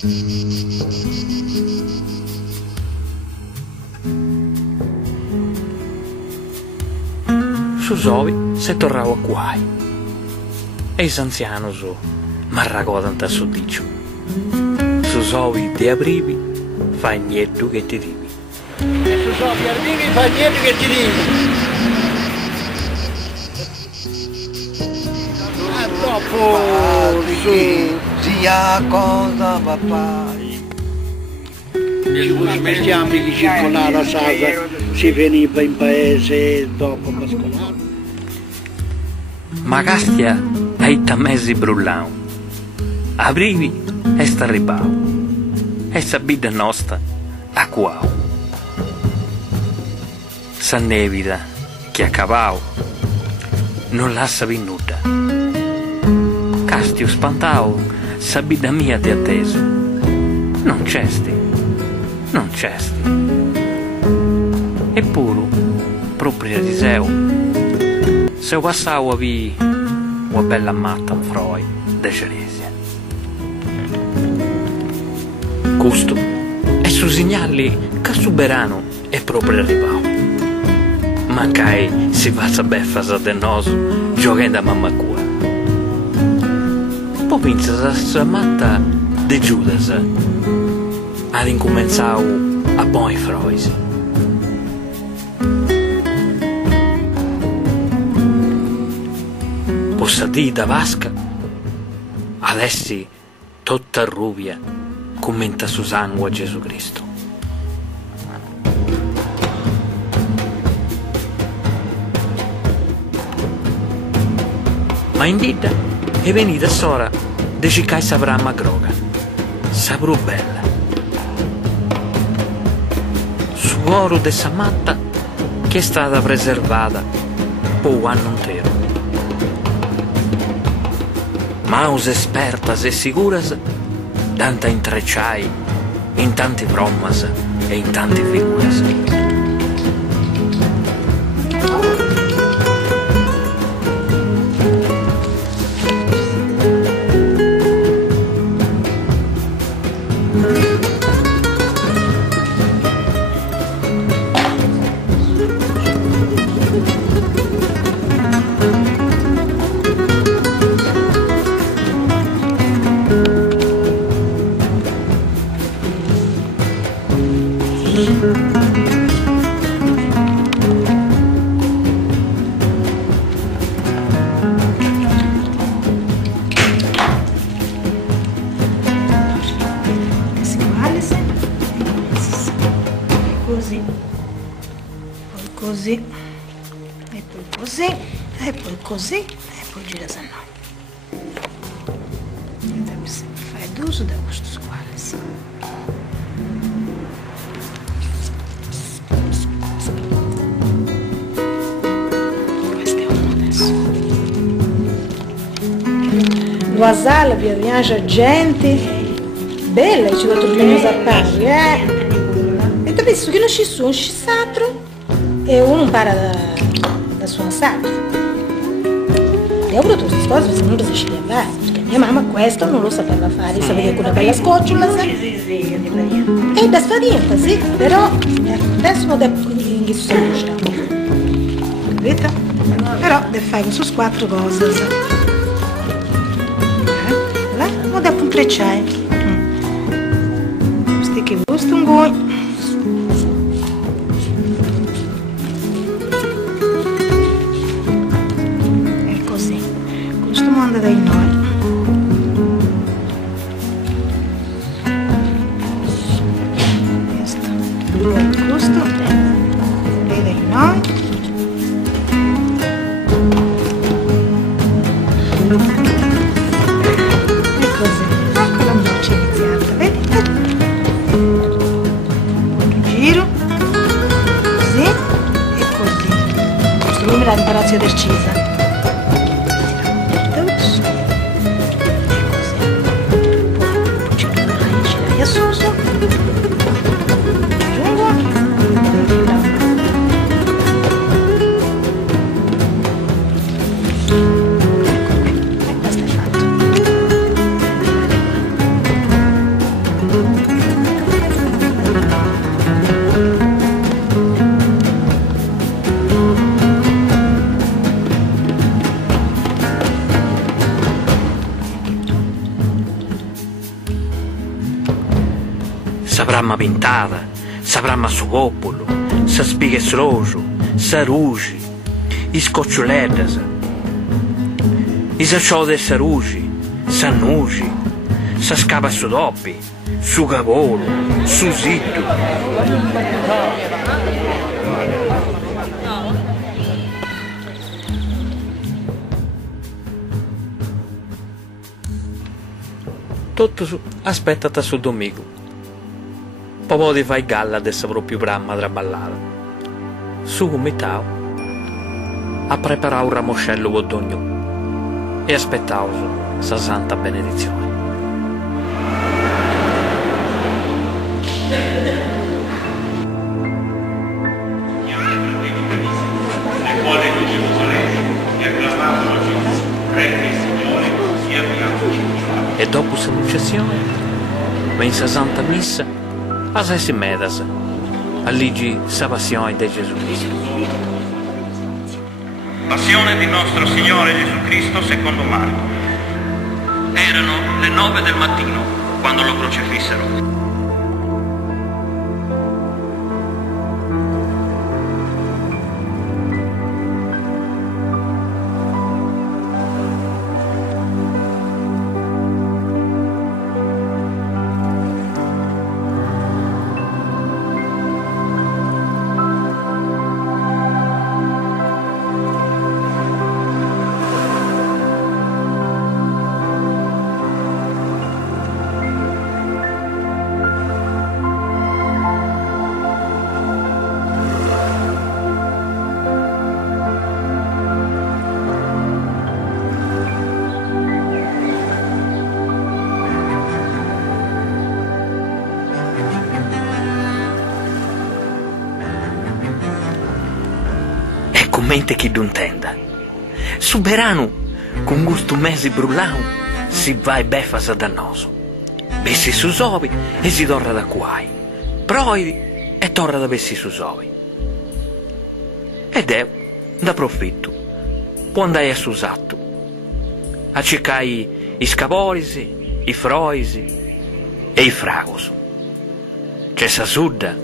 Su sovi se torravo a guai e i anziani m'arragodano a suddicio. Su sovi di aprivi fa niente che ti divi. E su sovi arrivi fa niente che ti divi. A dopo su. Zia cosa papà. Ci smettiamo di circolare a casa, si veniva in paese dopo pascolare. Ma castia ai tamesi brullau, aprivi e sta ribau, e sa bida nostra a cuau. Sa nevida che a cavau non lascia venuta. Castio spantau, sa bida mia ti atteso, non c'esti. Non c'esti. Eppure, proprio di se ho passato a vi una bella matta un froi de Ceresia. Questo è su segnali che su Berano è proprio arrivato. Mancai si va a beffasa del noso giocando a mamma cua. Poi pensa a matta de Giudas ad incominciare a buoni froisi. Possa di da vasca, adesso tutta ruvia commenta su sangue a Gesù Cristo. Ma in dita è venuta sora de cicai saprà magroga, saprò bella. Oro de sa matta che è stata preservata per un anno intero. Maus espertas e siguras tanta intrecciai in tanti prommas e in tanti figuras. Così, e poi così, e poi così, e poi gira a noi. Fai d'uso da questo squales. Questo è uno adesso. Guasale, piace gente, bella, ci ho trovato a Parri, E tu pensi che non ci sono, ci sapro. E uno impara da sua sacra. Io ho avuto queste cose perché non lo sapevo fare, perché mia mamma questo non lo sapeva fare, sapeva che una bella scocciola, e da sfadienta, sì, però adesso non devo in che sono, capito? Però devo fare queste quattro cose. Non devo intrecciare. Questi che gustano voi. Dai noi. Questo. Questo. E dai noi. E così. Ecco la noce iniziata, vedi? Giro. Così e così. Questo lui me l'ha imparato a decisa. Sapramma pintata, sapramma su popolo, sa spighe slocio, sa rugi, i scoccioletas, i sacciode sa rugi, sa nugi, sa scapa su doppi, su cavolo, su zitto. Tutto su, aspettata su domingo. Poi di fai galla adesso proprio bramma tra ballata. Su comitao a preparare un ramoscello con d'ognuno e aspettavo sa santa benedizione. Nel cuore di Gerusalemme e acclamato a Gesù, Re e Signore, sia beato. E dopo l'annunciazione, in sa santa missa, a sessi medas, alligi sa passione di Gesù Cristo. Passione di nostro Signore Gesù Cristo secondo Marco. Erano le 9 del mattino quando lo crocifissero. Mente chi non tenda. Su verano, con gusto mesi brullau, si va e beffa dannoso. Bessi su sovi e si torna da quai. Poi e torna da bessi su sovi. Ed è da profitto. Può andare a susatto. A cercare i scavorisi, i froisi e i fragos. C'è sa sudda,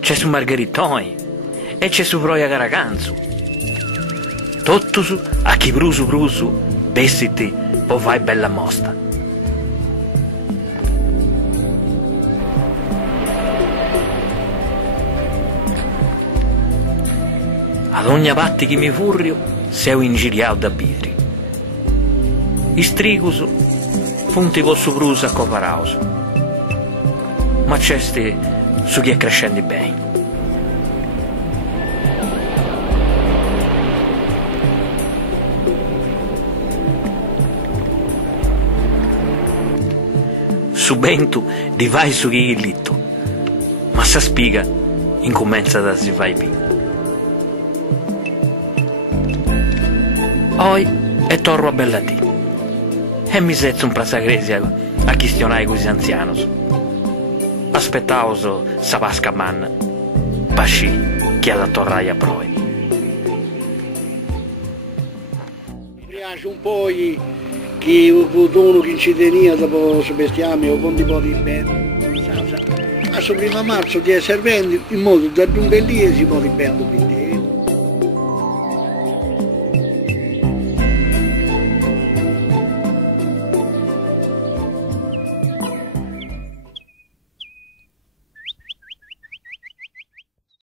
c'è su margheritoni e c'è su vroia caracanzu. Tutto su a chi brusu, vestiti, poi vai bella mosta. Ad ogni patti che mi furrio, sei ingiriato da bidri. I strigusu, punti con su brusa a coparauso. Ma c'è su chi è crescendo bene. Subento di vai su chi il litto, ma sa spiga incomincia da si vai bi. Poi e torno a Bellatì e mi setto un prasagresi a questionare questi anziani. Aspettavo sa pasca manna, pasci che alla torraia proi. Mi piace un po' che uno che ci tenia dopo questo bestiame o con un po' di bene. A prima marzo ti è servendo in modo da un bell'ie si può di bello quindi.